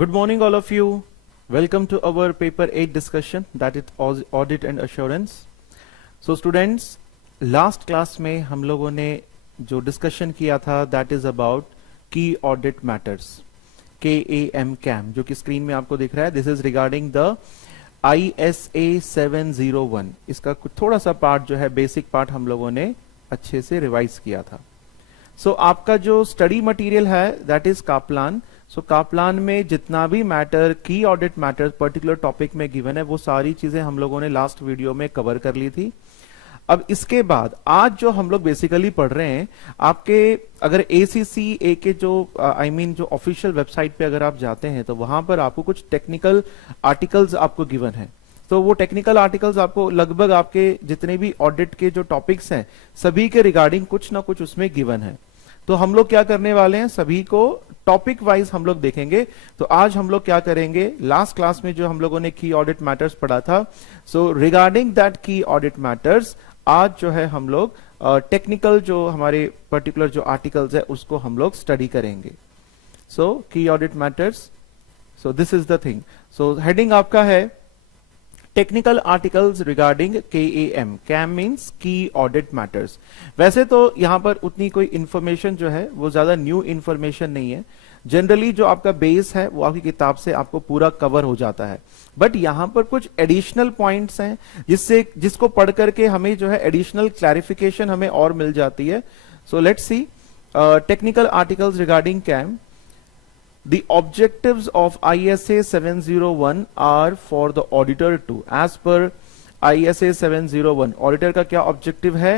Good morning, all of you. Welcome to our paper 8 discussion, that is audit and assurance. So students, last class में हम लोगों ने जो discussion किया था that is about key audit matters, KAM, जो कि स्क्रीन में आपको दिख रहा है. This is regarding the ISA 701. इसका कुछ थोड़ा सा पार्ट जो है, बेसिक पार्ट हम लोगों ने अच्छे से रिवाइज किया था. So आपका जो स्टडी मटेरियल है that is Kaplan. So Kaplan में जितना भी मैटर की ऑडिट मैटर पर्टिकुलर टॉपिक में गिवन है वो सारी चीजें हम लोगों ने लास्ट वीडियो में कवर कर ली थी. अब इसके बाद आज जो हम लोग बेसिकली पढ़ रहे हैं, आपके अगर ACCA के जो जो ऑफिशियल वेबसाइट पे अगर आप जाते हैं तो वहां पर आपको कुछ टेक्निकल आर्टिकल्स आपको गिवन है. तो वो टेक्निकल आर्टिकल्स आपको लगभग आपके जितने भी ऑडिट के जो टॉपिक्स हैं सभी के रिगार्डिंग कुछ ना कुछ उसमें गिवन है. तो हम लोग क्या करने वाले हैं, सभी को टॉपिक वाइज हम लोग देखेंगे. तो आज हम लोग क्या करेंगे, लास्ट क्लास में जो हम लोगों ने की ऑडिट मैटर्स पढ़ा था, सो रिगार्डिंग दैट की ऑडिट मैटर्स आज जो है हम लोग टेक्निकल जो हमारे पर्टिकुलर जो आर्टिकल्स है उसको हम लोग स्टडी करेंगे. सो की audit matters, so this is the thing. So heading आपका है technical articles regarding KAM means की ऑडिट मैटर्स. वैसे तो यहां पर उतनी कोई इंफॉर्मेशन जो है वो ज्यादा न्यू इंफॉर्मेशन नहीं है. जनरली जो आपका बेस है वो आपकी किताब से आपको पूरा कवर हो जाता है, बट यहां पर कुछ एडिशनल पॉइंट्स हैं जिसको पढ़ करके हमें जो है एडिशनल क्लैरिफिकेशन हमें और मिल जाती है. So let's see technical articles regarding cam. The objectives of ISA 701 are for the auditor to, as per ISA 701, auditor का क्या ऑब्जेक्टिव है?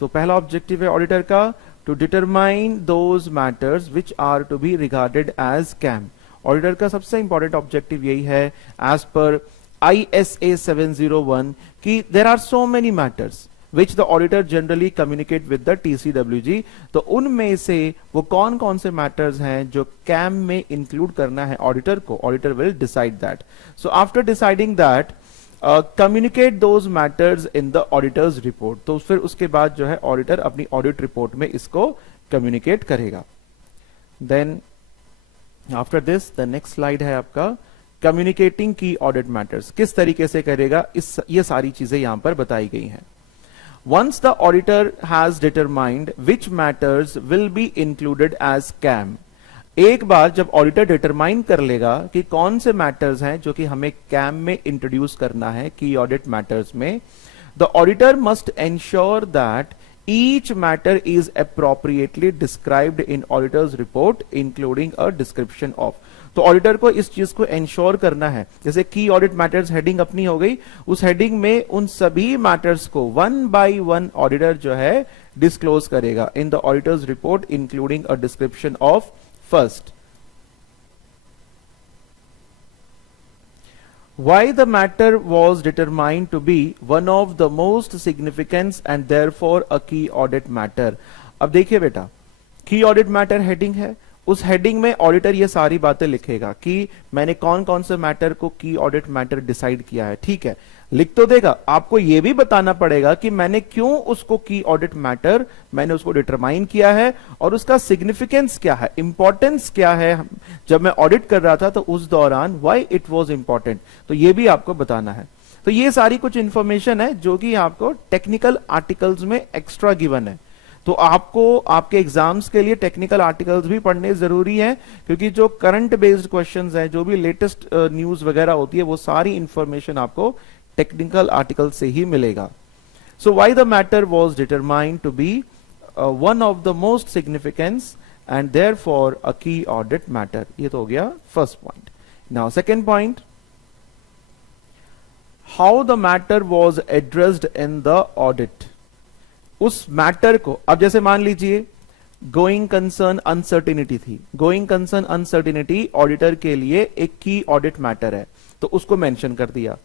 तो पहला ऑब्जेक्टिव है ऑडिटर का to determine those matters which are to be regarded as CAM. Auditor का सबसे important objective यही है as per ISA 701 कि there are so many matters which the auditor generally communicate with the TCWG. तो उनमें से वो कौन कौन से मैटर्स हैं जो कैम में इंक्लूड करना है ऑडिटर को, auditor will decide that. So after deciding that communicate those matters in the auditors report. तो फिर उसके बाद जो है ऑडिटर अपनी ऑडिट रिपोर्ट में इसको कम्युनिकेट करेगा. Then after this the next slide है आपका कम्युनिकेटिंग की ऑडिट मैटर्स. किस तरीके से करेगा, ये सारी चीजें यहां पर बताई गई हैं. Once the auditor has determined which matters will be included as CAM, एक बार जब ऑडिटर डिटरमाइन कर लेगा कि कौन से मैटर्स हैं जो कि हमें कैम में इंट्रोड्यूस करना है की ऑडिट मैटर्स में, the auditor must ensure that each matter is appropriately described in auditor's report including a description of. तो ऑडिटर को इस चीज को एंश्योर करना है, जैसे की ऑडिट मैटर्स हेडिंग अपनी हो गई, उस हेडिंग में उन सभी मैटर्स को वन बाय वन ऑडिटर जो है डिस्क्लोज करेगा in the auditors report including a description of. First, why the matter was determined to be one of the most significant and therefore a key audit matter. अब देखिए बेटा, की audit matter heading है, उस heading में auditor ये सारी बातें लिखेगा कि मैंने कौन कौन से मैटर को की ऑडिट मैटर डिसाइड किया है. ठीक है, लिख तो देगा, आपको ये भी बताना पड़ेगा कि मैंने क्यों उसको की ऑडिट मैटर मैंने उसको डिटरमाइन किया है और उसका सिग्निफिकेंस क्या है, इंपॉर्टेंस क्या है. जब मैं ऑडिट कर रहा था तो उस दौरान व्हाई इट वाज इंपॉर्टेंट, तो ये भी आपको बताना है. तो ये सारी कुछ इंफॉर्मेशन है जो कि आपको टेक्निकल आर्टिकल्स में एक्स्ट्रा गिवन है. तो आपको आपके एग्जाम्स के लिए टेक्निकल आर्टिकल्स भी पढ़ने जरूरी है, क्योंकि जो करंट बेस्ड क्वेश्चंस हैं, जो भी लेटेस्ट न्यूज वगैरह होती है, वो सारी इंफॉर्मेशन आपको टेक्निकल आर्टिकल से ही मिलेगा. So why the matter was determined to be one of the most significance and therefore a key audit matter. ये तो हो गया first point. Now second point, how the matter was addressed in the audit. उस matter को, अब जैसे मान लीजिए गोइंग कंसर्न अनसर्टिनिटी थी, गोइंग कंसर्न अनसर्टिनिटी ऑडिटर के लिए एक की ऑडिट मैटर है, तो उसको मेंशन कर दिया.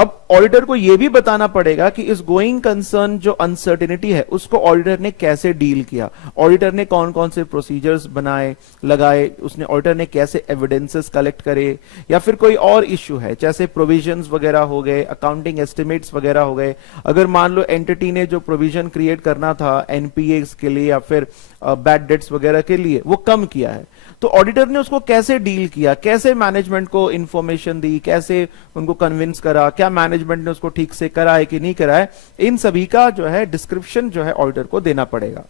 अब ऑडिटर को यह भी बताना पड़ेगा कि इस गोइंग कंसर्न जो अनसर्टेनिटी है उसको ऑडिटर ने कैसे डील किया, ऑडिटर ने कौन कौन से प्रोसीजर्स बनाए लगाए, उसने ऑडिटर ने कैसे एविडेंसेस कलेक्ट करे, या फिर कोई और इश्यू है जैसे प्रोविजंस वगैरह हो गए, अकाउंटिंग एस्टिमेट्स वगैरह हो गए। अगर मान लो एंटिटी ने जो प्रोविजन क्रिएट करना था एनपीए के लिए या फिर बैड डेट्स वगैरह के लिए वो कम किया है, तो ऑडिटर ने उसको कैसे डील किया, कैसे मैनेजमेंट को इंफॉर्मेशन दी, कैसे उनको कन्विंस करा, क्या मैनेजमेंट ने उसको ठीक से करा है कि नहीं करा है, इन सभी का जो है डिस्क्रिप्शन जो है ऑडिटर को देना पड़ेगा।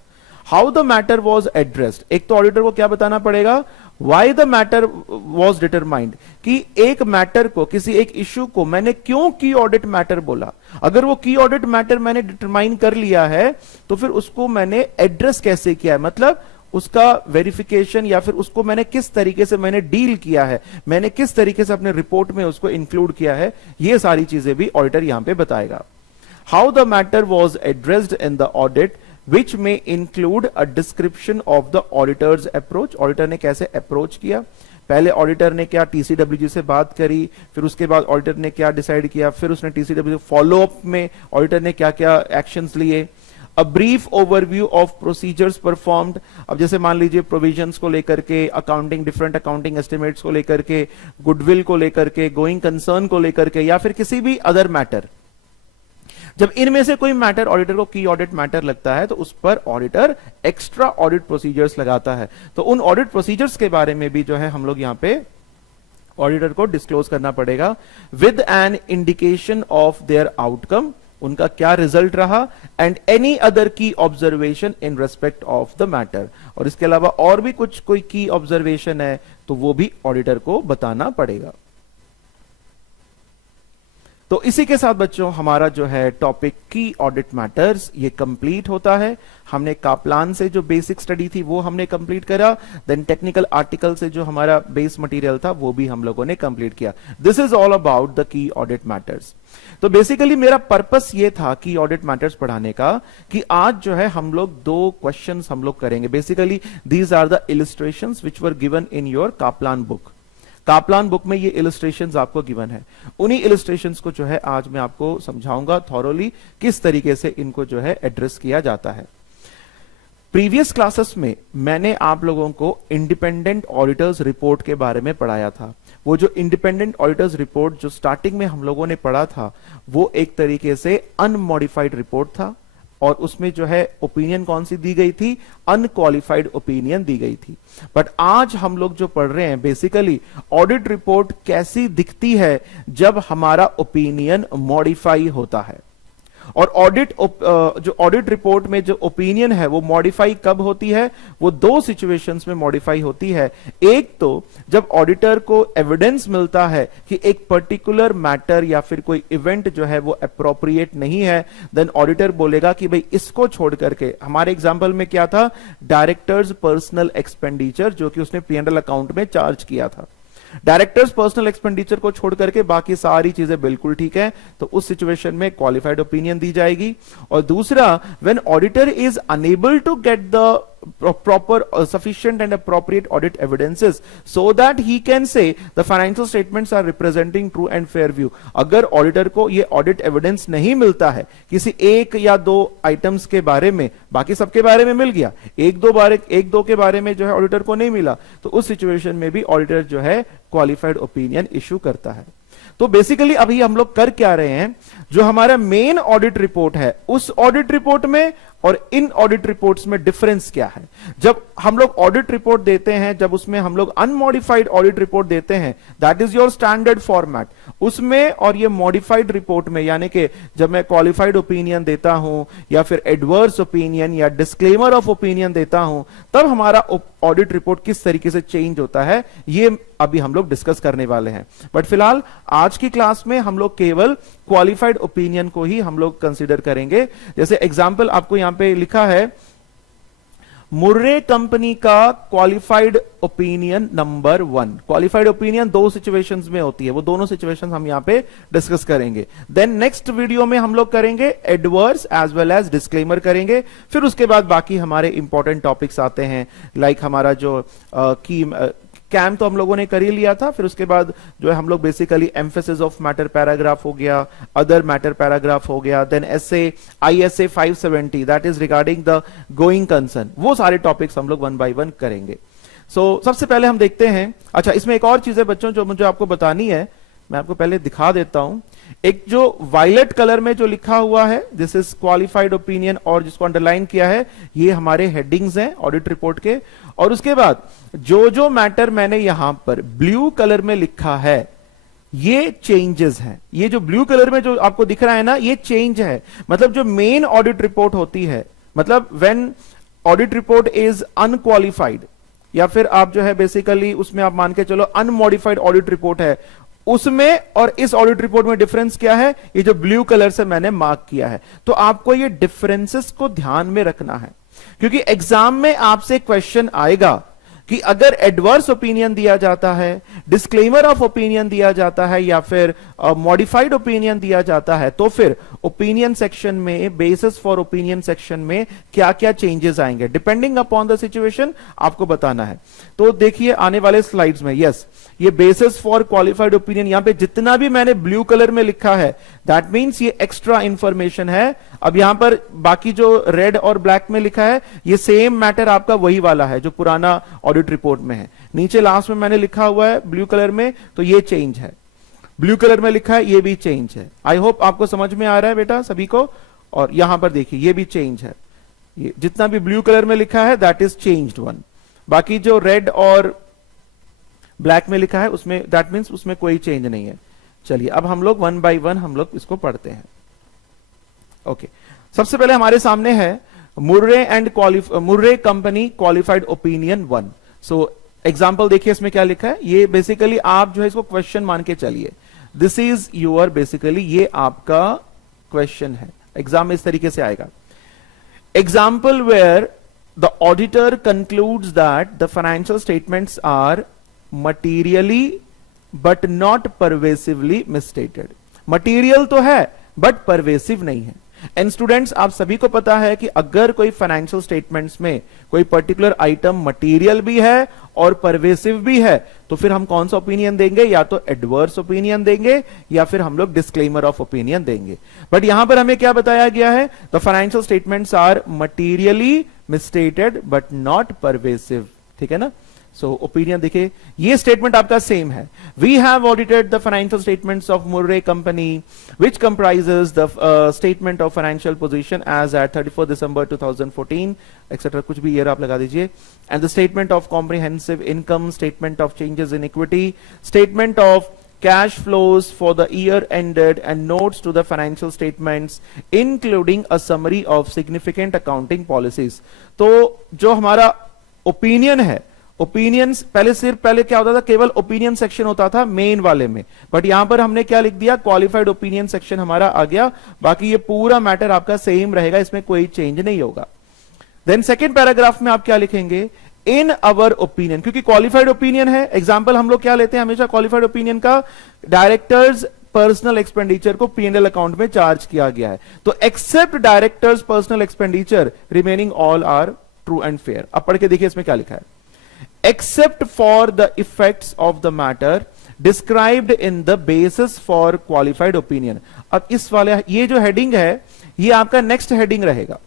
How the matter was addressed, एक तो ऑडिटर को क्या बताना पड़ेगा, why the matter was determined, कि एक मैटर को, किसी एक इश्यू को मैंने क्यों की ऑडिट मैटर बोला। अगर वो की ऑडिट मैटर मैंने डिटरमाइन कर लिया है तो फिर उसको मैंने एड्रेस कैसे किया है, मतलब उसका वेरिफिकेशन या फिर उसको मैंने किस तरीके से मैंने डील किया है, मैंने किस तरीके से अपने रिपोर्ट में उसको इंक्लूड किया है, ये सारी चीजें भी ऑडिटर यहां पे बताएगा। How the matter was addressed in the audit which में include a description of the auditor's approach, auditor ने कैसे अप्रोच किया, पहले ऑडिटर ने क्या टीसीडब्ल्यूजी से बात करी, फिर उसके बाद ऑडिटर ने क्या डिसाइड किया, फिर उसने टीसीडब्ल्यूजी फॉलोअप में ऑडिटर ने क्या क्या एक्शंस लिए। A brief overview of procedures performed, अब जैसे मान लीजिए प्रोविजंस को लेकर के, अकाउंटिंग डिफरेंट अकाउंटिंग एस्टिमेट्स को लेकर के, गुडविल को लेकर के, गोइंग कंसर्न को लेकर के, या फिर किसी भी अदर मैटर, जब इनमें से कोई मैटर ऑडिटर को की ऑडिट मैटर लगता है तो उस पर ऑडिटर एक्स्ट्रा ऑडिट प्रोसीजर्स लगाता है। तो उन ऑडिट प्रोसीजर्स के बारे में भी जो है हम लोग यहां पे ऑडिटर को डिस्क्लोज करना पड़ेगा with an indication of their outcome, उनका क्या रिजल्ट रहा, एंड एनी अदर की observation in respect of the matter, और इसके अलावा और भी कुछ कोई की ऑब्जर्वेशन है तो वो भी ऑडिटर को बताना पड़ेगा। तो इसी के साथ बच्चों हमारा जो है टॉपिक की ऑडिट मैटर्स ये कंप्लीट होता है। हमने काप्लान से जो बेसिक स्टडी थी वो हमने कंप्लीट करा, देन टेक्निकल आर्टिकल से जो हमारा बेस मटेरियल था वो भी हम लोगों ने कंप्लीट किया। This is all about the key audit matters. तो बेसिकली मेरा पर्पस ये था की ऑडिट मैटर्स पढ़ाने का कि आज जो है हम लोग दो क्वेश्चंस हम लोग करेंगे। Basically these are the illustrations which were given in your Kaplan book. Kaplan book में ये इलस्ट्रेशंस आपको गिवन है, उन्हीं इलस्ट्रेशंस को जो है आज मैं आपको समझाऊंगा थॉरोली किस तरीके से इनको जो है एड्रेस किया जाता है। प्रीवियस क्लासेस में मैंने आप लोगों को इंडिपेंडेंट ऑडिटर्स रिपोर्ट के बारे में पढ़ाया था। वो जो इंडिपेंडेंट ऑडिटर्स रिपोर्ट जो स्टार्टिंग में हम लोगों ने पढ़ा था वो एक तरीके से अनमॉडिफाइड रिपोर्ट था, और उसमें जो है ओपिनियन कौन सी दी गई थी, अनक्वालिफाइड ओपिनियन दी गई थी। बट आज हम लोग जो पढ़ रहे हैं बेसिकली ऑडिट रिपोर्ट कैसी दिखती है जब हमारा ओपिनियन मॉडिफाई होता है, और ऑडिट जो ऑडिट रिपोर्ट में जो ओपिनियन है वो मॉडिफाई कब होती है, वो दो सिचुएशंस में मॉडिफाई होती है। एक तो जब ऑडिटर को एविडेंस मिलता है कि एक पर्टिकुलर मैटर या फिर कोई इवेंट जो है वो अप्रोप्रिएट नहीं है, देन ऑडिटर बोलेगा कि भाई इसको छोड़ करके, हमारे एग्जांपल में क्या था, डायरेक्टर्स पर्सनल एक्सपेंडिचर जो कि उसने P&L अकाउंट में चार्ज किया था, डायरेक्टर्स पर्सनल एक्सपेंडिचर को छोड़ करके बाकी सारी चीजें बिल्कुल ठीक है, तो उस सिचुएशन में क्वालिफाइड ओपिनियन दी जाएगी। और दूसरा, when auditor is unable to get the proper sufficient and appropriate audit evidences so that he can say the financial statements are representing true and fair view। अगर ऑडिटर को ये audit evidence नहीं मिलता है किसी एक या दो आइटम्स के बारे में, बाकी सबके बारे में मिल गया, एक दो के बारे में जो है ऑडिटर को नहीं मिला, तो उस सिचुएशन में भी ऑडिटर जो है क्वालिफाइड ओपिनियन इश्यू करता है। तो बेसिकली अभी हम लोग कर क्या रहे हैं, जो हमारा मेन ऑडिट रिपोर्ट है उस ऑडिट रिपोर्ट में और इन ऑडिट रिपोर्ट्स में डिफरेंस क्या है। जब हम लोग ऑडिट रिपोर्ट देते हैं, जब उसमें हम लोग अनमॉडिफाइड ऑडिट रिपोर्ट देते हैं, that is your standard format, उसमें और ये मॉडिफाइड रिपोर्ट में, यानी कि जब मैं क्वालिफाइड ओपिनियन देता हूं या फिर एडवर्स ओपिनियन या डिस्क्लेमर ऑफ ओपिनियन देता हूं, तब हमारा ऑडिट रिपोर्ट किस तरीके से चेंज होता है ये अभी हम लोग डिस्कस करने वाले हैं। बट फिलहाल आज की क्लास में हम लोग केवल क्वालिफाइड ओपिनियन को ही हम लोग कंसीडर करेंगे। जैसे एग्जांपल आपको यहां पे लिखा है, मुर्रे कंपनी का qualified opinion number 1। Qualified opinion दो सिचुएशंस में होती है, वो दोनों सिचुएशंस हम यहां पे डिस्कस करेंगे। देन नेक्स्ट वीडियो में हम लोग करेंगे adverse as well as disclaimer करेंगे। फिर उसके बाद बाकी हमारे इंपॉर्टेंट टॉपिक्स आते हैं, लाइक हमारा जो कैम तो हम लोगों ने कर ही लिया था, फिर उसके बाद जो है हम लोग basically emphasis of matter paragraph हो गया, अदर मैटर पैराग्राफ हो गया, then SA ISA 570 that is regarding the going concern, वो सारे टॉपिक्स हम लोग वन बाय वन करेंगे। सबसे पहले हम देखते हैं, अच्छा इसमें एक और चीज है बच्चों जो मुझे आपको बतानी है, मैं आपको पहले दिखा देता हूं। एक जो वायलेट कलर में जो लिखा हुआ है दिस इज क्वालिफाइड ओपिनियन, और जिसको अंडरलाइन किया है ये हमारे हेडिंग्स हैं ऑडिट रिपोर्ट के, और उसके बाद जो जो मैटर मैंने यहां पर ब्लू कलर में लिखा है ये चेंजेस हैं। ये जो ब्लू कलर में जो आपको दिख रहा है ना ये चेंज है, मतलब जो मेन ऑडिट रिपोर्ट होती है, मतलब when audit report is unqualified या फिर आप जो है बेसिकली उसमें आप मान के चलो अनमॉडिफाइड ऑडिट रिपोर्ट है, उसमें और इस ऑडिट रिपोर्ट में डिफरेंस क्या है, ये जो ब्लू कलर से मैंने मार्क किया है। तो आपको ये डिफरेंसेस को ध्यान में रखना है, क्योंकि एग्जाम में आपसे क्वेश्चन आएगा कि अगर एडवर्स ओपिनियन दिया जाता है, डिस्क्लेमर ऑफ ओपिनियन दिया जाता है या फिर मॉडिफाइड ओपिनियन दिया जाता है, तो फिर ओपिनियन सेक्शन में, बेसिस फॉर ओपिनियन सेक्शन में क्या क्या चेंजेस आएंगे डिपेंडिंग अपॉन द सिचुएशन आपको बताना है। तो देखिए आने वाले स्लाइड्स में, यस ये बेसिस फॉर क्वालिफाइड ओपिनियन, यहां पे जितना भी मैंने ब्लू कलर में लिखा है दैट मींस ये एक्स्ट्रा इंफॉर्मेशन है। अब यहां पर बाकी जो रेड और ब्लैक में लिखा है ये सेम मैटर आपका वही वाला है जो पुराना ऑडिट रिपोर्ट में है। नीचे लास्ट में मैंने लिखा हुआ है ब्लू कलर में, तो ये चेंज है, ब्लू कलर में लिखा है ये भी चेंज है। आई होप आपको समझ में आ रहा है बेटा सभी को। और यहां पर देखिए ये भी चेंज है, ये जितना भी ब्लू कलर में लिखा है दैट इज चेंज्ड वन, बाकी जो रेड और ब्लैक में लिखा है उसमें दैट मींस उसमें कोई चेंज नहीं है। चलिए अब हम लोग वन बाय वन हम लोग इसको पढ़ते हैं। ओके सबसे पहले हमारे सामने है Murray company qualified opinion 1। So example देखिए इसमें क्या लिखा है, ये बेसिकली आप जो है इसको क्वेश्चन मान के चलिए, दिस इज योर बेसिकली ये आपका क्वेश्चन है, एग्जाम में इस तरीके से आएगा। Example where the auditor concludes that the financial statements are materially but not pervasively misstated. Material तो है बट परवेसिव नहीं है। एंड स्टूडेंट्स आप सभी को पता है कि अगर कोई फाइनेंशियल स्टेटमेंट्स में कोई पर्टिकुलर आइटम मटेरियल भी है और परवेसिव भी है तो फिर हम कौन सा ओपिनियन देंगे, या तो एडवर्स ओपिनियन देंगे या फिर हम लोग डिस्क्लेमर ऑफ ओपिनियन देंगे। बट यहां पर हमें क्या बताया गया है, the financial statements are materially misstated but not pervasive, ठीक है ना। सो ओपिनियन देखिए ये स्टेटमेंट आपका सेम है, we have audited the financial statements of Murray company which comprises the statement of financial position as at 31 December 2014 etcetera, कुछ भी year आप लगा दीजिए, and the statement of comprehensive income, statement of changes in equity, statement of cash flows for the year ended and notes to the financial statements including a summary of significant accounting policies। तो जो हमारा opinion है, opinions पहले सिर्फ पहले क्या होता था, केवल ओपिनियन सेक्शन होता था मेन वाले में, बट यहां पर हमने क्या लिख दिया, क्वालिफाइड ओपिनियन सेक्शन हमारा आ गया। बाकी ये पूरा मैटर आपका सेम रहेगा, इसमें कोई चेंज नहीं होगा। देन सेकेंड पैराग्राफ में आप क्या लिखेंगे, इन अवर ओपिनियन, क्योंकि क्वालिफाइड ओपिनियन है। एग्जाम्पल हम लोग क्या लेते हैं हमेशा क्वालिफाइड ओपिनियन का, डायरेक्टर्स पर्सनल एक्सपेंडिचर को P&L अकाउंट में चार्ज किया गया है, तो except directors personal expenditure remaining all are true and fair. अब पढ़ के देखिए इसमें क्या लिखा है, except for the effects of the matter described in the basis for qualified opinion। अब इस वाले ये जो हेडिंग है ये आपका नेक्स्ट हेडिंग रहेगा,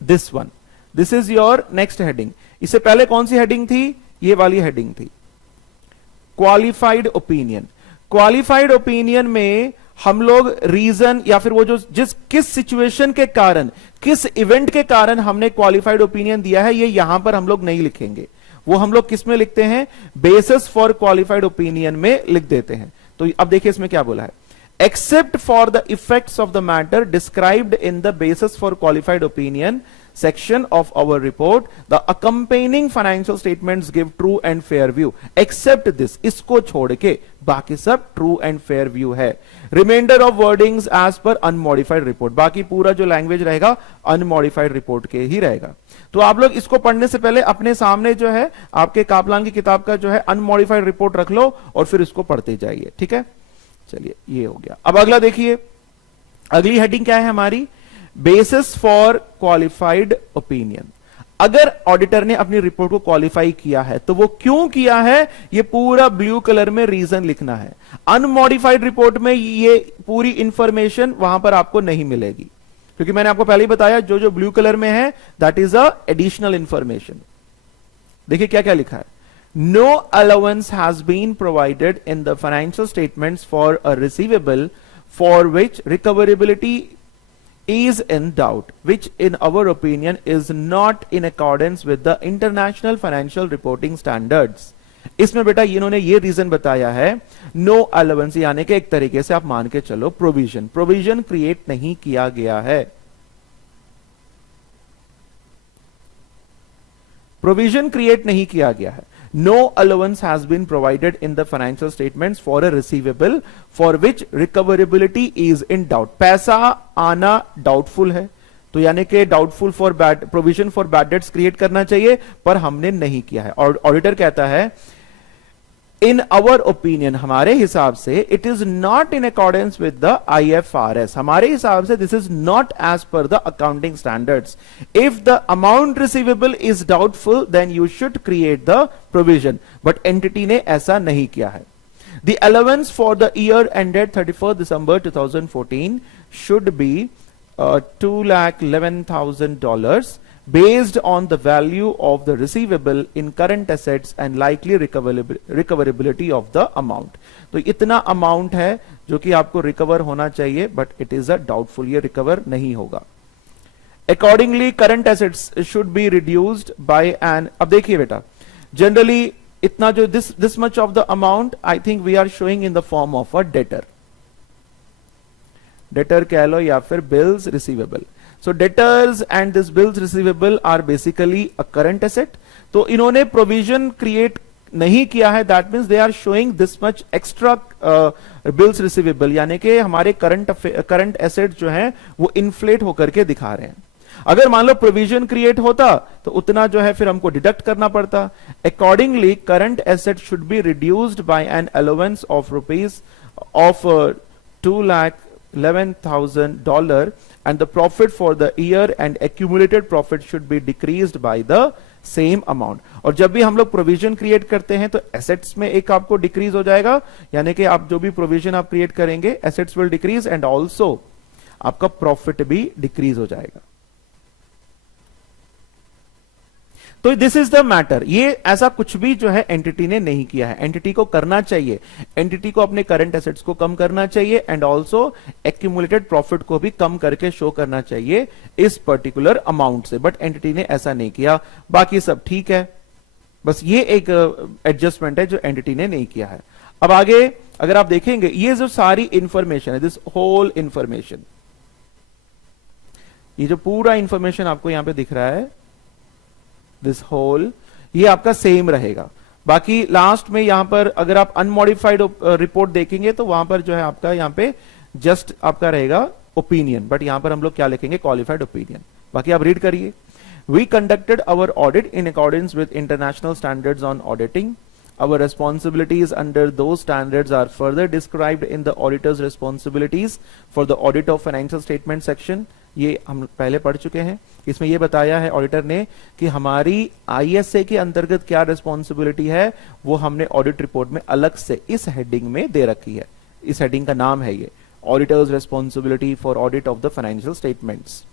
this one, this is your next heading. इससे पहले कौन सी हेडिंग थी, ये वाली हेडिंग थी क्वालिफाइड ओपिनियन। क्वालिफाइड ओपिनियन में हम लोग रीजन या फिर वो जो किस सिचुएशन के कारण, किस इवेंट के कारण हमने क्वालिफाइड ओपिनियन दिया है, ये यहां पर हम लोग नहीं लिखेंगे, वो हम लोग किस में लिखते हैं, बेसिस फॉर क्वालिफाइड ओपिनियन में लिख देते हैं। तो अब देखिए इसमें क्या बोला है, except for the effects of the matter described in the basis for qualified opinion section of our report, the accompanying financial statements give true and fair view except this, इसको छोड़ के बाकी सब true and fair view है। Remainder of wordings as per unmodified report, बाकी पूरा जो language रहेगा unmodified report के ही रहेगा। तो आप लोग इसको पढ़ने से पहले अपने सामने जो है आपके कापलान की किताब का जो है unmodified रिपोर्ट रख लो और फिर इसको पढ़ते जाइए, ठीक है। चलिए ये हो गया। अब अगला देखिए, अगली हेडिंग क्या है हमारी, बेसिस फॉर क्वालिफाइड ओपिनियन। अगर ऑडिटर ने अपनी रिपोर्ट को क्वालिफाई किया है तो वो क्यों किया है, ये पूरा ब्लू कलर में रीजन लिखना है। अनमॉडिफाइड रिपोर्ट में ये पूरी इंफॉर्मेशन वहां पर आपको नहीं मिलेगी, क्योंकि मैंने आपको पहले ही बताया जो जो ब्लू कलर में है that is a additional information. देखिए क्या क्या लिखा है, no allowance has been provided in the financial statements for a receivable for which recoverability is in doubt, which in our opinion is not in accordance with the international financial reporting standards। इसमें बेटा इन्होंने ये reason बताया है, no allowance यानी कि एक तरीके से आप मान के चलो प्रोविजन क्रिएट नहीं किया गया है, प्रोविजन क्रिएट नहीं किया गया है। No allowance has been provided in the financial statements for a receivable for which recoverability is in doubt। पैसा आना डाउटफुल है, तो यानी कि doubtful for bad provision for bad debts create करना चाहिए, पर हमने नहीं किया है। और ऑडिटर कहता है इन अवर ओपिनियन, हमारे हिसाब से it is not in accordance with the IFRS, हमारे हिसाब से this is not as per the accounting standards. If the amount receivable is doubtful then you should create the provision, but entity ने ऐसा नहीं किया है। The allowance for the year ended 31 December 2014 should be $211,000 based on the value of the receivable in current assets and likely recoverability of the amount। तो इतना amount है जो कि आपको रिकवर होना चाहिए, but it is a doubtful, ये recover नहीं होगा। Accordingly current assets should be reduced by an, अब देखिए बेटा जनरली इतना जो this much of the amount I think we are showing in the form of a debtor कह लो या फिर bills receivable. So debtors and this bills receivable are basically a current asset। तो इन्होंने प्रोविजन क्रिएट नहीं किया है, that means they are showing this much extra bills receivable, यानी कि हमारे करंट एसेट जो हैं वो इन्फ्लेट होकर के दिखा रहे हैं। अगर मान लो प्रोविजन क्रिएट होता तो उतना जो है फिर हमको डिडक्ट करना पड़ता। Accordingly current asset should be reduced by an allowance of rupees of $211,000 and the profit for the year and accumulated profit should be decreased by the same amount। और जब भी हम लोग प्रोविजन क्रिएट करते हैं तो एसेट्स में एक आपको डिक्रीज हो जाएगा, यानी कि आप जो भी प्रोविजन आप क्रिएट करेंगे assets will decrease and also आपका प्रॉफिट भी डिक्रीज हो जाएगा। तो दिस इज द मैटर, ये ऐसा कुछ भी जो है एंटिटी ने नहीं किया है। एंटिटी को करना चाहिए, एंटिटी को अपने करंट एसेट्स को कम करना चाहिए एंड ऑल्सो एक्यूमुलेटेड प्रॉफिट को भी कम करके शो करना चाहिए इस पर्टिकुलर अमाउंट से, बट एंटिटी ने ऐसा नहीं किया। बाकी सब ठीक है, बस ये एक एडजस्टमेंट है जो एंटिटी ने नहीं किया है। अब आगे अगर आप देखेंगे ये जो सारी इंफॉर्मेशन है, दिस होल इंफॉर्मेशन, ये जो पूरा इंफॉर्मेशन आपको यहां पे दिख रहा है, दिस होल, ये आपका सेम रहेगा। बाकी लास्ट में यहां पर अगर आप अनमॉडिफाइड रिपोर्ट देखेंगे तो वहां पर जो है आपका यहां पे जस्ट आपका रहेगा ओपिनियन, बट यहां पर हम लोग क्या लिखेंगे, क्वालिफाइड ओपिनियन। बाकी आप रीड करिए। We conducted our audit in accordance with international standards on auditing. Our responsibilities under those standards are further described in the auditor's responsibilities for the audit of financial statement section। ये हम पहले पढ़ चुके हैं। इसमें ये बताया है ऑडिटर ने कि हमारी ISA के अंतर्गत क्या रिस्पॉन्सिबिलिटी है, वो हमने ऑडिट रिपोर्ट में अलग से इस हेडिंग में दे रखी है। इस हेडिंग का नाम है ये, auditors responsibility for audit of the financial statements.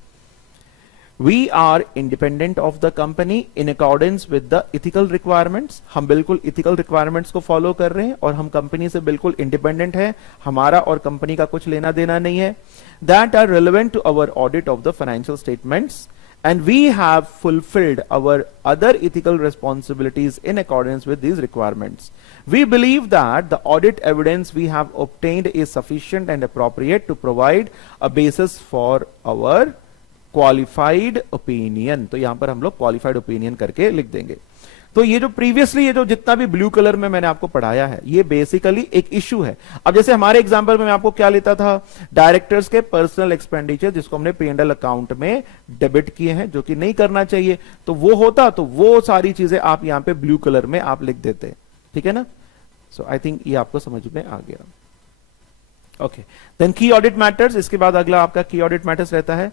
We are independent of the company in accordance with the ethical requirements। हम बिल्कुल ethical requirements को फॉलो कर रहे हैं और हम कंपनी से बिल्कुल इंडिपेंडेंट है, हमारा और कंपनी का कुछ लेना देना नहीं है। That are relevant to our audit of the financial statements and we have fulfilled our other ethical responsibilities in accordance with these requirements। We believe that the audit evidence we have obtained is sufficient and appropriate to provide a basis for our qualified opinion. तो यहां पर हम लोग qualified opinion करके लिख देंगे। तो ये जो प्रीवियसली ये जो जितना भी ब्लू कलर में मैंने आपको पढ़ाया है, ये बेसिकली एक इशू है। अब जैसे हमारे एग्जांपल में मैं आपको क्या लेता था, डायरेक्टर्स के पर्सनल एक्सपेंडिचर जिसको हमने P&L अकाउंट में डेबिट किए हैं, जो कि नहीं करना चाहिए, तो वो होता, तो वो सारी चीजें आप यहां पे ब्लू कलर में आप लिख देते, ठीक है ना। सो आई थिंक ये आपको समझ में आ गया। Okay, then key audit matters, इसके बाद अगला आपका की ऑडिट मैटर्स रहता है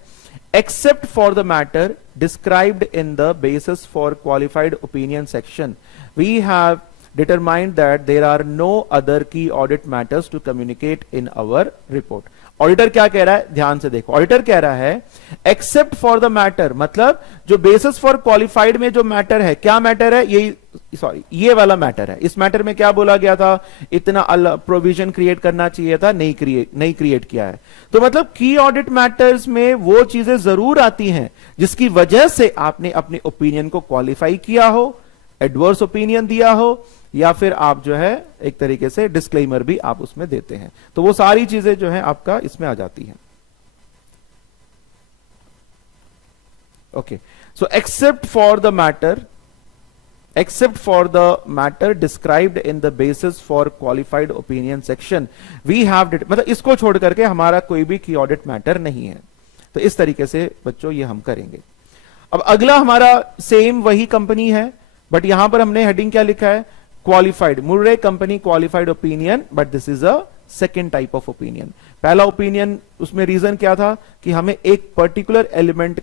except for the matter described in the basis for qualified opinion section we have determined that there are no other key audit matters to communicate in our report. Auditor क्या कह रहा है, ध्यान से देखो, auditor कह रहा है एक्सेप्ट फॉर द मैटर, मतलब जो बेसिस फॉर क्वालिफाइड में जो मैटर है, क्या मैटर है, ये वाला मैटर है। इस मैटर में क्या बोला गया था, इतना प्रोविजन क्रिएट करना चाहिए था, नहीं क्रिएट किया है। तो मतलब की ऑडिट मैटर्स में वो चीजें जरूर आती हैं जिसकी वजह से आपने अपने ओपिनियन को क्वालिफाई किया हो, एडवर्स ओपिनियन दिया हो, या फिर आप जो है एक तरीके से डिस्क्लेमर भी आप उसमें देते हैं। तो वो सारी चीजें जो है आपका इसमें आ जाती हैं। Okay, so except for the matter described in the basis for qualified opinion section we have, मतलब इसको छोड़ करके हमारा कोई भी की ऑडिट मैटर नहीं है। तो इस तरीके से बच्चों ये हम करेंगे। अब अगला हमारा सेम वही कंपनी है, बट यहां पर हमने हेडिंग क्या लिखा है, qualified, Murray company qualified opinion, but this is a second type of opinion. पहला ओपिनियन, उसमें रीजन क्या था कि हमें एक पर्टिकुलर एलिमेंट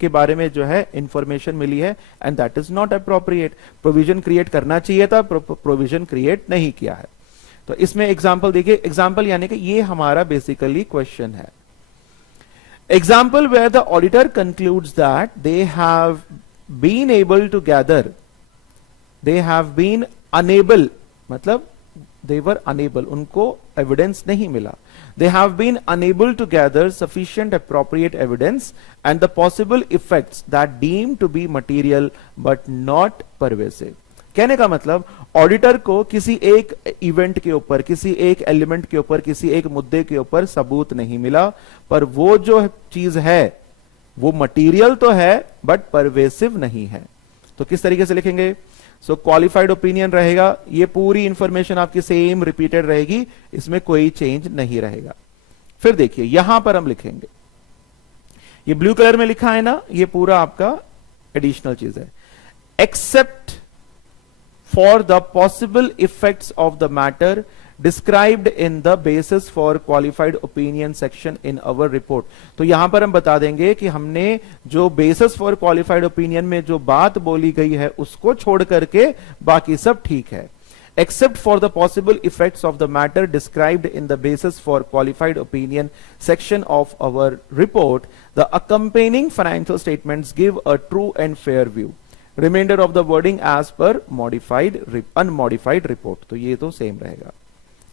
के बारे में जो है इंफॉर्मेशन मिली है and that is not appropriate, provision create करना चाहिए था, प्रोविजन क्रिएट नहीं किया है। तो इसमें एग्जाम्पल देखिए, एग्जाम्पल यानी कि ये हमारा बेसिकली क्वेश्चन है। Example where the auditor concludes that they have been able to gather, they have been unable, मतलब they were unable, उनको एविडेंस नहीं मिला, they have been unable to gather sufficient appropriate evidence and the possible effects that deemed to be material but not pervasive। कहने का मतलब auditor को किसी एक इवेंट के ऊपर, किसी एक एलिमेंट के ऊपर, किसी एक मुद्दे के ऊपर सबूत नहीं मिला, पर वो जो चीज है वो मटीरियल तो है बट परवेसिव नहीं है। तो किस तरीके से लिखेंगे, सो क्वालिफाइड ओपिनियन रहेगा, ये पूरी इंफॉर्मेशन आपकी सेम रिपीटेड रहेगी, इसमें कोई चेंज नहीं रहेगा। फिर देखिए यहां पर हम लिखेंगे, ये ब्लू कलर में लिखा है ना, ये पूरा आपका एडिशनल चीज है, except for the possible effects of the matter described in the basis for qualified opinion section in our report. तो यहां पर हम बता देंगे कि हमने जो बेसिस फॉर क्वालिफाइड ओपिनियन में जो बात बोली गई है उसको छोड़ करके बाकी सब ठीक है। Except for the possible effects of the matter described in the basis for qualified opinion section of our report, the accompanying financial statements give a true and fair view, reminder of the wording as per modified unmodified report. तो ये तो same रहेगा,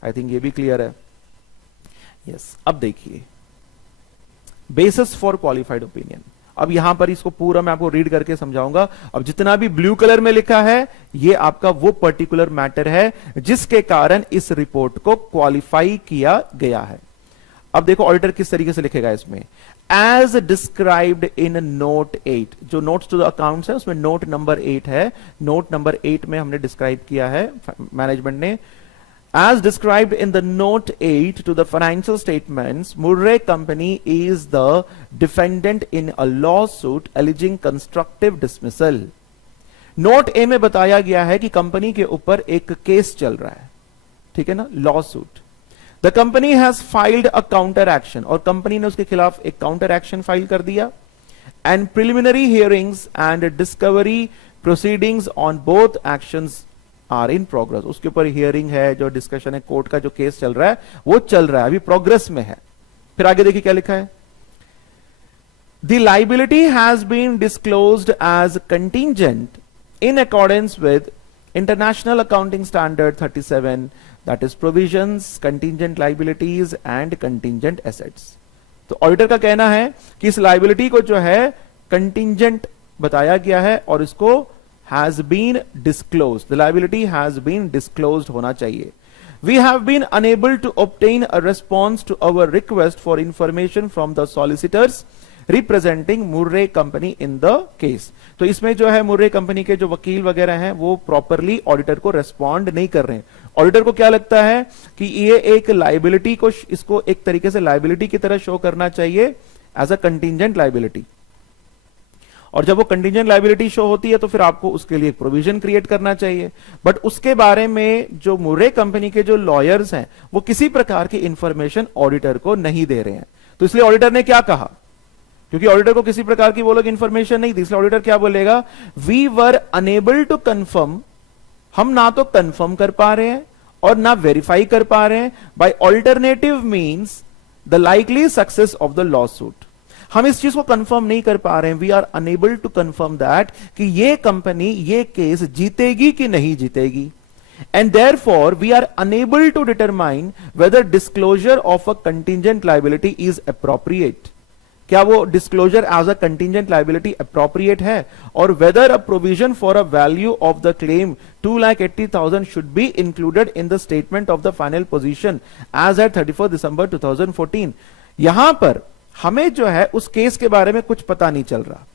I think ये भी clear है। Yes, अब देखिए basis for qualified opinion, अब यहां पर इसको पूरा मैं आपको रीड करके समझाऊंगा। अब जितना भी ब्लू कलर में लिखा है ये आपका वो पर्टिकुलर मैटर है जिसके कारण इस रिपोर्ट को क्वालिफाई किया गया है। अब देखो ऑडिटर किस तरीके से लिखेगा इसमें, एज डिस्क्राइब्ड इन नोट 8, जो नोट्स टू द अकाउंट्स है उसमें नोट नंबर 8 है, नोट नंबर 8 में हमने डिस्क्राइब किया है मैनेजमेंट ने, as described in the note 8 to the financial statements, Murray Company is the defendant in a lawsuit alleging constructive dismissal। Note A में बताया गया है कि कंपनी के ऊपर एक केस चल रहा है, ठीक है ना, lawsuit. The company has filed a counter action, और कंपनी ने उसके खिलाफ एक काउंटर एक्शन फाइल कर दिया। And preliminary hearings and discovery proceedings on both actions are in progress, उसके ऊपर हियरिंग है, जो डिस्कशन है, कोर्ट का जो केस चल रहा है वो चल रहा है, अभी प्रोग्रेस में है। फिर आगे देखिए क्या लिखा है, the liability has been disclosed as contingent in accordance with international accounting standard 37, that is provisions, contingent liabilities and contingent assets. तो ऑडिटर का कहना है कि इस लाइबिलिटी को जो है कंटिंजेंट बताया गया है और इसको has been disclosed, the liability has been disclosed होना चाहिए। We have been unable to obtain a response to our request for information from the solicitors representing Murray Company in the case। तो इसमें जो है मुर्रे कंपनी के जो वकील वगैरह हैं वो प्रॉपरली ऑडिटर को रेस्पॉन्ड नहीं कर रहे हैं। ऑडिटर को क्या लगता है कि ये एक लाइबिलिटी को, इसको एक तरीके से लाइबिलिटी की तरह शो करना चाहिए एज अ कंटिंजेंट लाइबिलिटी। और जब वो कंटीजेंट लायबिलिटी शो होती है तो फिर आपको उसके लिए प्रोविजन क्रिएट करना चाहिए, बट उसके बारे में जो मुर्रे कंपनी के जो लॉयर्स हैं वो किसी प्रकार की इंफॉर्मेशन ऑडिटर को नहीं दे रहे हैं। तो इसलिए ऑडिटर ने क्या कहा, क्योंकि ऑडिटर को किसी प्रकार की वो लोग इंफॉर्मेशन नहीं दी, इसलिए ऑडिटर क्या बोलेगा, we were unable to confirm, हम ना तो कंफर्म कर पा रहे हैं और ना वेरीफाई कर पा रहे हैं, by alternative means the likely success of the lawsuit. हम इस चीज को कंफर्म नहीं कर पा रहे हैं, we are unable to confirm that कि ये कंपनी ये केस जीतेगी कि नहीं जीतेगी, and therefore we are unable to determine whether disclosure of a contingent liability is appropriate, क्या वो disclosure as a contingent liability appropriate है, और whether a provision for a value of the claim 2,80,000 should be included in the statement of the final position as at 31 December 2014। यहां पर हमें जो है उस केस के बारे में कुछ पता नहीं चल रहा,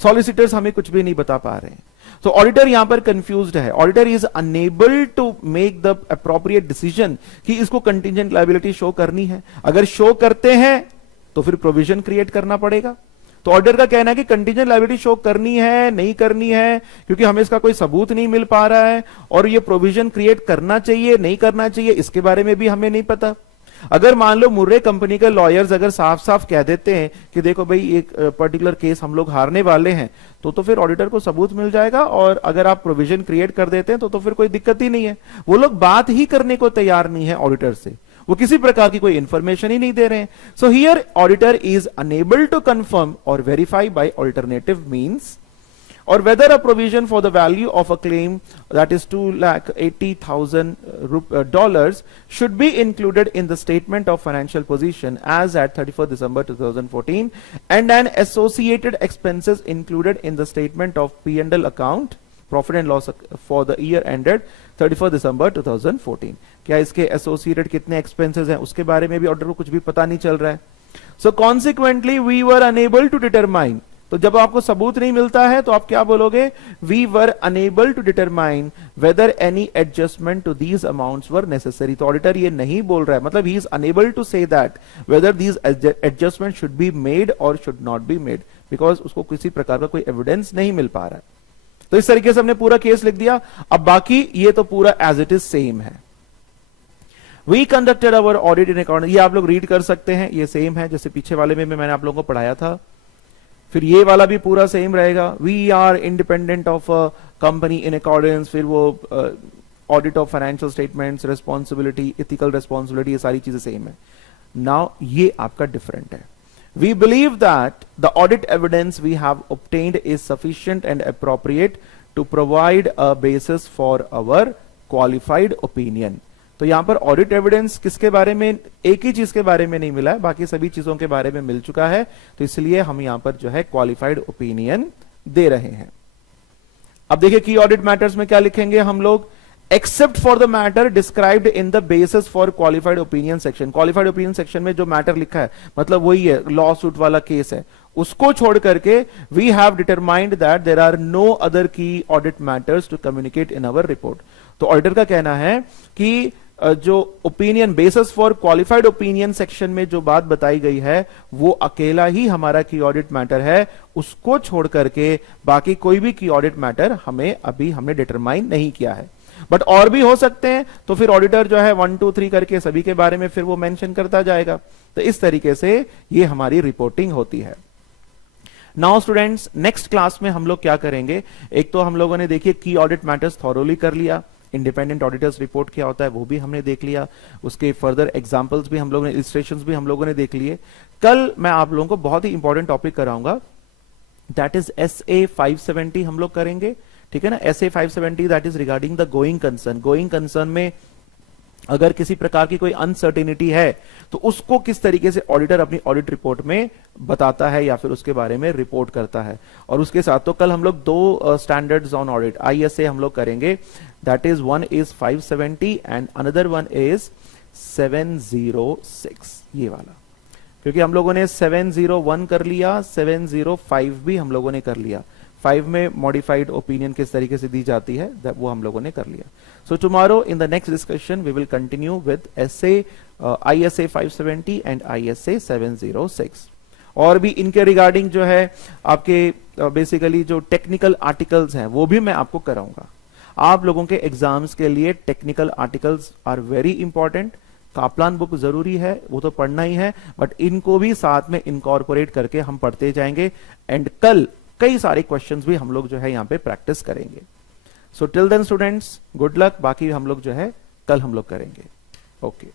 सॉलिसिटर्स हमें कुछ भी नहीं बता पा रहे हैं, तो ऑडिटर यहां पर कंफ्यूज्ड है, auditor is unable to make the appropriate decision कि इसको कंटिजेंट लायबिलिटी शो करनी है। अगर शो करते हैं तो फिर प्रोविजन क्रिएट करना पड़ेगा। तो ऑर्डर का कहना है कि कंटीजेंट लायबिलिटी शो करनी है नहीं करनी है, क्योंकि हमें इसका कोई सबूत नहीं मिल पा रहा है, और ये प्रोविजन क्रिएट करना चाहिए नहीं करना चाहिए इसके बारे में भी हमें नहीं पता। अगर मान लो मुर्रे कंपनी के लॉयर्स अगर साफ साफ कह देते हैं कि देखो भाई एक पर्टिकुलर केस हम लोग हारने वाले हैं, तो फिर ऑडिटर को सबूत मिल जाएगा, और अगर आप प्रोविजन क्रिएट कर देते हैं तो फिर कोई दिक्कत ही नहीं है। वो लोग बात ही करने को तैयार नहीं है ऑडिटर से, वो किसी प्रकार की कोई इंफॉर्मेशन ही नहीं दे रहे हैं। So here auditor is unable to confirm और verify by alternative means, or whether a provision for the value of a claim that is $2,80,000 should be included in the statement of financial position as at 31st December 2014, and an associated expenses included in the statement of P&L account profit and loss for the year ended 31st December 2014। क्या इसके associated कितने expenses हैं उसके बारे में भी order को कुछ भी पता नहीं चल रहा है। So consequently we were unable to determine, तो जब आपको सबूत नहीं मिलता है तो आप क्या बोलोगे, we were unable to determine whether any adjustment to these amounts were necessary. तो ऑडिटर ये नहीं बोल रहा है, मतलब he is unable to say that whether these adjustment should be made और should not be made, because उसको किसी प्रकार का कोई एविडेंस नहीं मिल पा रहा है। तो इस तरीके से हमने पूरा केस लिख दिया। अब बाकी ये तो पूरा एज इट इज सेम है। We conducted our audit in account, ये आप लोग रीड कर सकते हैं, ये सेम है जैसे पीछे वाले में मैंने आप लोगों को पढ़ाया था। फिर ये वाला भी पूरा सेम रहेगा, we are independent of a company in accordance, फिर वो audit of financial statements, responsibility, ethical responsibility, ये सारी चीजें सेम है। नाउ ये आपका डिफरेंट है। We believe that the audit evidence we have obtained is sufficient and appropriate to provide a basis for our qualified opinion. तो यहां पर ऑडिट एविडेंस किसके बारे में, एक ही चीज के बारे में नहीं मिला है, बाकी सभी चीजों के बारे में मिल चुका है, तो इसलिए हम यहां पर जो है क्वालिफाइड ओपिनियन दे रहे हैं। अब देखिए की ऑडिट मैटर्स में क्या लिखेंगे हम लोग, accept for the matter described in the basis for qualified opinion section. Qualified opinion section में जो मैटर लिखा है मतलब वही है, लॉ सूट वाला केस है, उसको छोड़ करके we have determined that there are no other key audit matters to communicate in our report. तो ऑडिटर का कहना है कि जो opinion basis for qualified opinion section में जो बात बताई गई है वो अकेला ही हमारा की ऑडिट मैटर है, उसको छोड़ करके बाकी कोई भी की ऑडिट मैटर हमने डिटरमाइन नहीं किया है। बट और भी हो सकते हैं, तो फिर ऑडिटर जो है 1 2 3 करके सभी के बारे में फिर वो मेंशन करता जाएगा। तो इस तरीके से ये हमारी रिपोर्टिंग होती है। नाउ स्टूडेंट्स, नेक्स्ट क्लास में हम लोग क्या करेंगे, एक तो हम लोगों ने देखिए की ऑडिट मैटर्स थॉरोली कर लिया, इंडिपेंडेंट ऑडिटर्स रिपोर्ट क्या होता है वो भी हमने देख लिया, उसके फर्दर एग्जांपल्स भी हम लोगों ने, इलस्ट्रेशंस भी हम लोगों ने देख लिए। कल मैं आप लोगों को बहुत ही इंपॉर्टेंट टॉपिक कराऊंगा, दैट इज SA 570 हम लोग करेंगे, ठीक है ना। SA 570 that is regarding the going concern. Going concern में अगर किसी प्रकार की कोई अनसर्टेनिटी है तो उसको किस तरीके से ऑडिटर अपनी ऑडिट रिपोर्ट में बताता है या फिर उसके बारे में रिपोर्ट करता है। और उसके साथ तो कल हम लोग 2 स्टैंडर्ड्स ऑन ऑडिट ISA हम लोग करेंगे, that is one is 570 and another one is 706, ये वाला। क्योंकि हम लोगों ने 701 कर लिया, 705 भी हम लोगों ने कर लिया, 5 में मॉडिफाइड ओपिनियन किस तरीके से दी जाती है वो हम लोगों ने कर लिया। So tomorrow in the next discussion we will continue with ISA 570 and ISA 706। और भी इनके रिगार्डिंग जो है आपके बेसिकली जो टेक्निकल आर्टिकल्स हैं वो भी मैं आपको कराऊंगा। आप लोगों के एग्जाम्स के लिए technical articles are very important. Kaplan book जरूरी है, वो तो पढ़ना ही है, बट इनको भी साथ में इनकॉर्पोरेट करके हम पढ़ते जाएंगे एंड कल कई सारे क्वेश्चंस भी हम लोग जो है यहाँ पे प्रैक्टिस करेंगे। So till then students, good luck. बाकी हम लोग जो है कल हम लोग करेंगे। ओके।